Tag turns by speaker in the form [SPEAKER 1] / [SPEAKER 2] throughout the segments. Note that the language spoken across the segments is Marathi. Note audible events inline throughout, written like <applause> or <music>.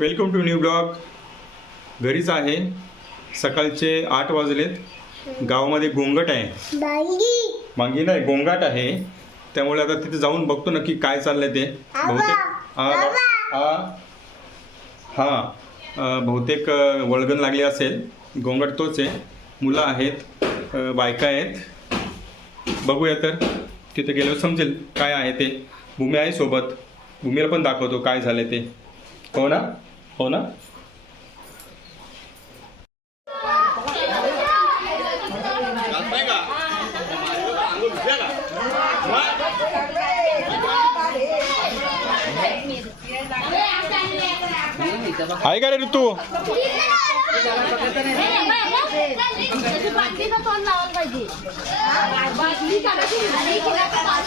[SPEAKER 1] वेलकम टू न्यू ब्लॉग घरीच आहे. सकाळचे आठ वाजलेत. गावामध्ये गोंगट आहे. मागे नाही गोंगाट आहे. त्यामुळे आता तिथे जाऊन बघतो नक्की काय चाललंय ते. बहुतेक हा बहुतेक वळगण लागली असेल. गोंगाट तोच आहे. मुलं आहेत बायका आहेत. बघूया तर. तिथे गेल्यावर समजेल काय आहे ते. भूमी आहे सोबत. भूमीला पण दाखवतो काय झालंय ते. हो ना? हो ना? आहे का रे ऋतू?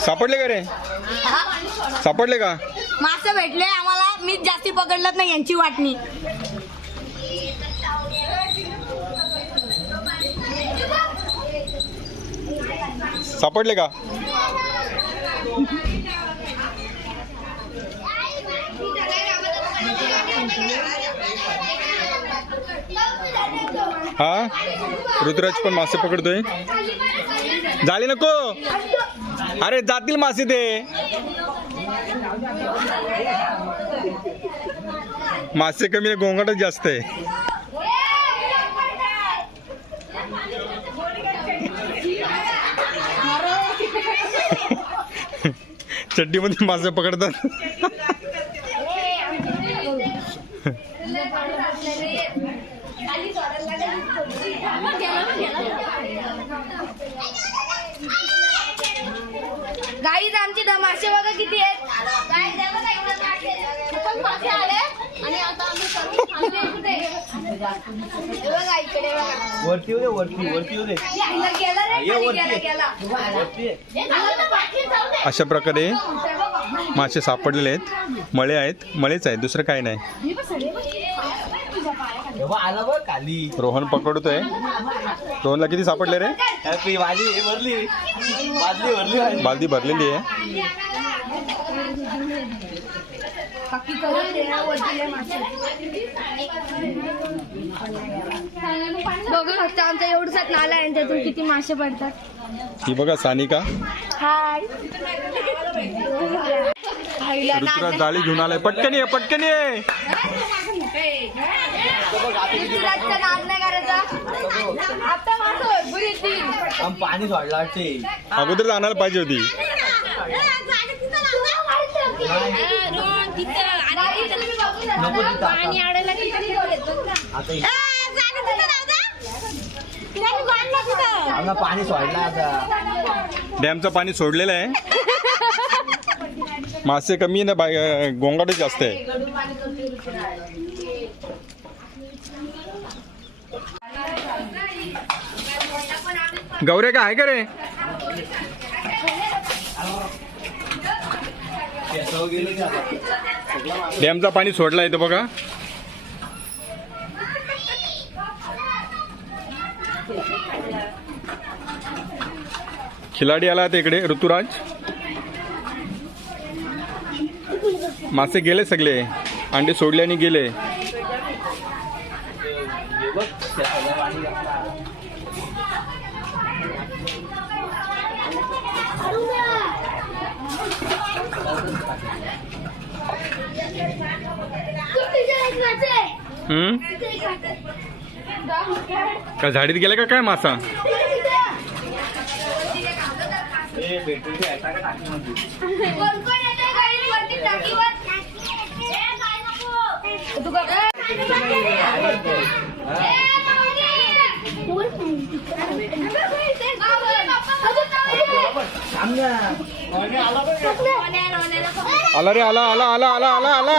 [SPEAKER 1] सापडले का रे? सापडले का?
[SPEAKER 2] मासे भेटले आम्हाला मी जास्ती पकडलत नाही यांची वाटणी.
[SPEAKER 1] सापडले का? हा? ऋतुराज पण मासे पकडतोय. झाले नको. अरे जातील मासे ते. मासे कमी गोंगाटच जास्त आहे. <laughs> चड्डीमध्ये मासे पकडतात. <laughs>
[SPEAKER 2] आमची मासे बघा किती आहेत. खूपच मासे. आले. आणि आता आम्ही सर्व थांबलोय कुठे? हे बघा इकडे बघा.
[SPEAKER 3] वरती दे वरती वरती
[SPEAKER 2] गेला रे. गेला गेला. दे.
[SPEAKER 1] अशा प्रकारे. मासे सापडलेले आहेत. मळे आहेत. मळेच आहेत. दुसरं काही नाही
[SPEAKER 2] हे बघ सगळे बघ. तुझ्या पायाखाली.
[SPEAKER 3] तेव्हा आला बघ खाली.
[SPEAKER 1] रोहन पकडतोय. रोहनला किती सापडले रे?
[SPEAKER 3] हॅपी माझी भरली. बादली भरली माझी.
[SPEAKER 1] बालदी भरलेली आहे.
[SPEAKER 2] बाकी करून दे ना वरतीले मासे. बघू शकता आमच्या एवढसाच नाला आहे आणि त्यातून किती मासे पडतात.
[SPEAKER 1] ही बघा सानिका.
[SPEAKER 2] हाय. आईला
[SPEAKER 1] ऋतुराज जाळी घेऊन आलाय. पटकन ये पटकन ये.
[SPEAKER 2] ती
[SPEAKER 3] पाणी सोडला वाटते
[SPEAKER 1] अगोदर आणायला पाहिजे होती
[SPEAKER 3] नको तिथं आता. आता इथे. आम्हाला पाणी सोडला आता
[SPEAKER 1] डॅमचं पाणी सोडलेलं आहे मासे कमी आहे ना बाय गोंगाटच जास्त आहे गौरे का आहे का रे? डॅमचा पाणी सोडला इथं बघा. खिलाडी आला आता इकडे ऋतुराज. मासे गेले सगळे. अंडे सोडले आणि गेले का झाडीत गेला का काय मासा
[SPEAKER 3] हे भेटून ते ऐका का टाकीमध्ये? थांब ना. पाणी आला
[SPEAKER 1] रे आला आला आला आला आला आला.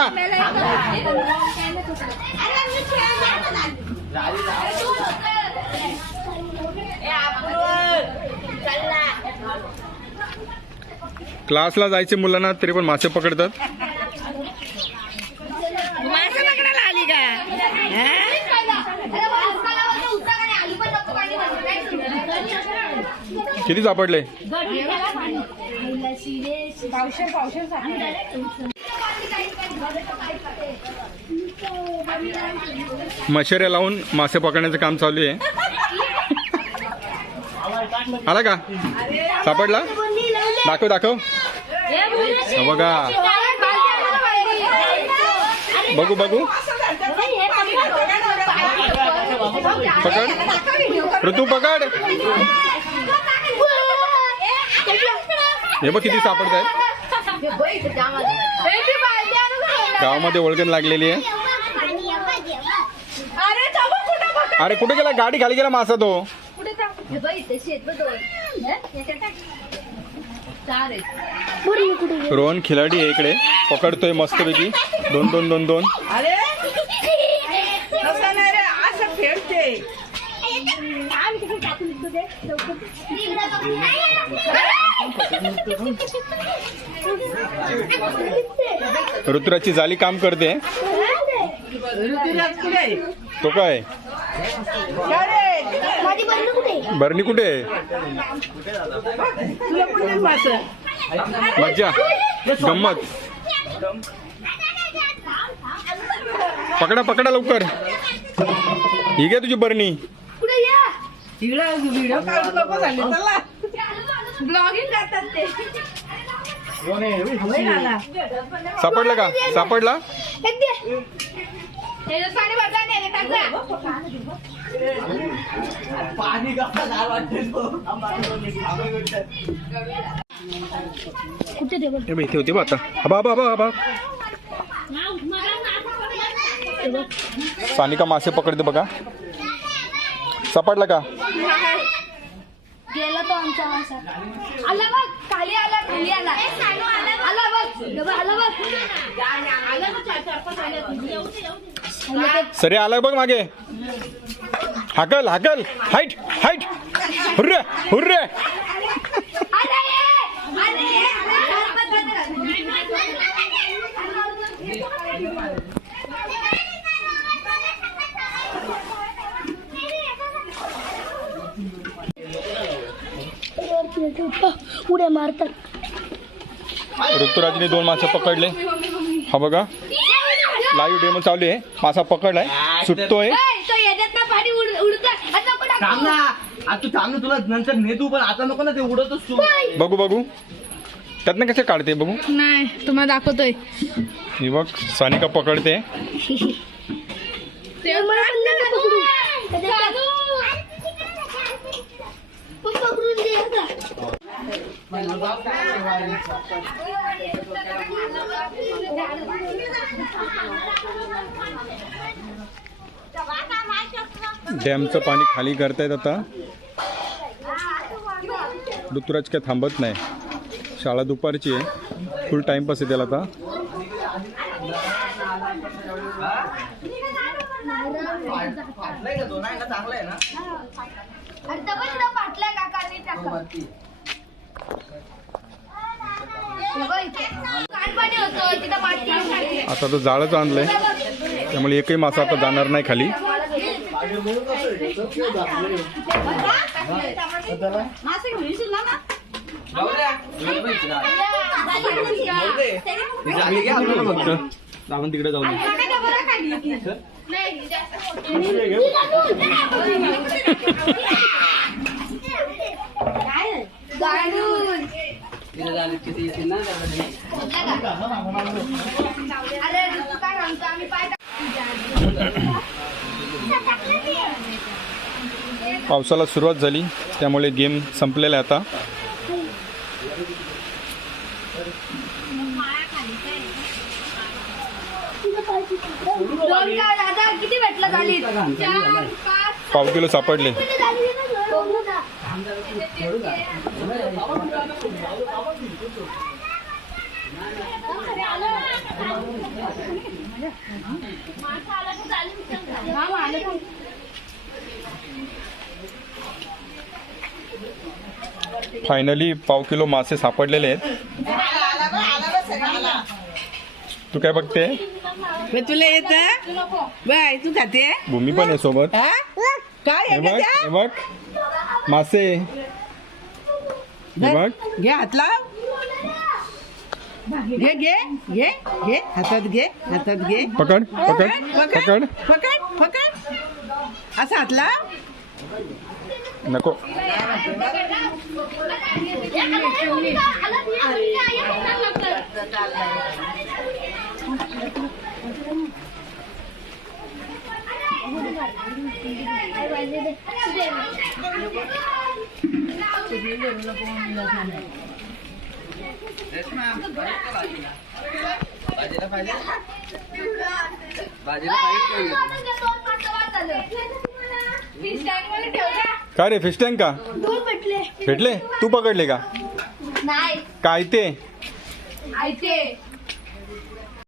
[SPEAKER 1] क्लासला जायचे मुलांना तरी पण मासे पकडतात
[SPEAKER 2] मासे पकडायला आली का
[SPEAKER 1] किती सापडले?
[SPEAKER 2] पावशे
[SPEAKER 1] लावून मासे पकडण्याचं काम चालू आहे. आला का? सापडला? दाखव दाखव. बघा. बघू बघू. पकड. ऋतू पकड. हे बघ किती सापडत आहेत गावामध्ये ओळखण लागलेली आहे.
[SPEAKER 2] अरे कुठं बघ?
[SPEAKER 1] अरे कुठे गेला? गाडी खाली गेला मासा तो. रोहन खिलाडी आहे इकडे. पकडतोय मस्तपैकी. दोन दोन दोन दोन.
[SPEAKER 4] अरे
[SPEAKER 1] ऋतुराजची जाली काम करते.
[SPEAKER 4] ऋतुराज कुठे
[SPEAKER 1] तो काय?
[SPEAKER 4] अरे
[SPEAKER 1] बरणी कुठे मज्जा. गंमत. पकडा पकडा लवकर. ही घ्या तुझी बरणी.
[SPEAKER 2] ब्लॉगिंग करतात ते.
[SPEAKER 4] होय आला.
[SPEAKER 1] सापडला का? सापडला?
[SPEAKER 2] हे. हे हे.
[SPEAKER 1] हे इथे होती बा आता. हबा हबा हबा हबा. सानिका मासे पकडते बघा. सापडला का?
[SPEAKER 2] गेला तो आमचा मासा आला बघ खाली आला खाली आला. आला बघ. बघ, आला बघ.
[SPEAKER 1] सरे आला बघ मागे. हाकल हाकल. हाईट हाईट. हुर्रे हुर्रे
[SPEAKER 2] अरे ये, अरे ये, चार पाच
[SPEAKER 5] उड्या मारतात.
[SPEAKER 1] ऋतुराजने दोन मासे पकडले. हा बघा. लाईव्ह डेमो चालू आहे. मासा पकडलाय. सुटतोय.
[SPEAKER 3] थांब ना. आता तू थांब ना. तुला नंतर नेतू पण आता नको ना ते उडतच तू.
[SPEAKER 1] बघू बघू. त्यातनं कसे काढते बघू.
[SPEAKER 2] नाही तुम्हाला दाखवतोय.
[SPEAKER 1] ही बघ सानिका पकडते.
[SPEAKER 2] ते मला पण नका पकडू. चालू.
[SPEAKER 5] पकडून दे आता.
[SPEAKER 1] डॅमचं पाणी खाली करतायत आता ऋतुराज काय थांबत नाही शाळा दुपारची आहे फुल टाइमपास आहे त्याला आता
[SPEAKER 3] आहे ना
[SPEAKER 2] अरे डबल तिथं फाटलाय काकांनी टाका.
[SPEAKER 1] आता तो जाळंच आणलंय त्यामुळे एकही मासा आता जाणार नाही खाली
[SPEAKER 2] मासे घेऊन येशील ना ना?
[SPEAKER 3] जाऊ द्या. जाऊ दे.
[SPEAKER 2] जाऊ दे.
[SPEAKER 3] ही जाळी घ्या आपण फक्त आपण तिकडे जाऊ
[SPEAKER 2] अरे काय आम्ही पाय
[SPEAKER 1] पावसाला सुरुवात झाली त्यामुळे गेम संपलेला आता. पाव किलो सापडले? फायनली पाव किलो मासे सापडलेले आहेत. तू काय बघते?
[SPEAKER 4] तुला येत? बाय तू खाते?
[SPEAKER 1] भूमी पण आहे सोबत?
[SPEAKER 4] काय
[SPEAKER 1] बघ. मासे. हे बघ.
[SPEAKER 4] घे हात लाव घे घे घे घे. हातात घे हातात घे.
[SPEAKER 1] पकड पकड पकड.
[SPEAKER 4] पकड पकड. असा हातला.
[SPEAKER 1] नको.
[SPEAKER 3] भाजीला पाहिजे भाजीला पाहिजे
[SPEAKER 1] काय रे फिश टँक का?
[SPEAKER 5] भेटले.
[SPEAKER 1] तू पकडले का?
[SPEAKER 2] नाही.
[SPEAKER 1] काय ते?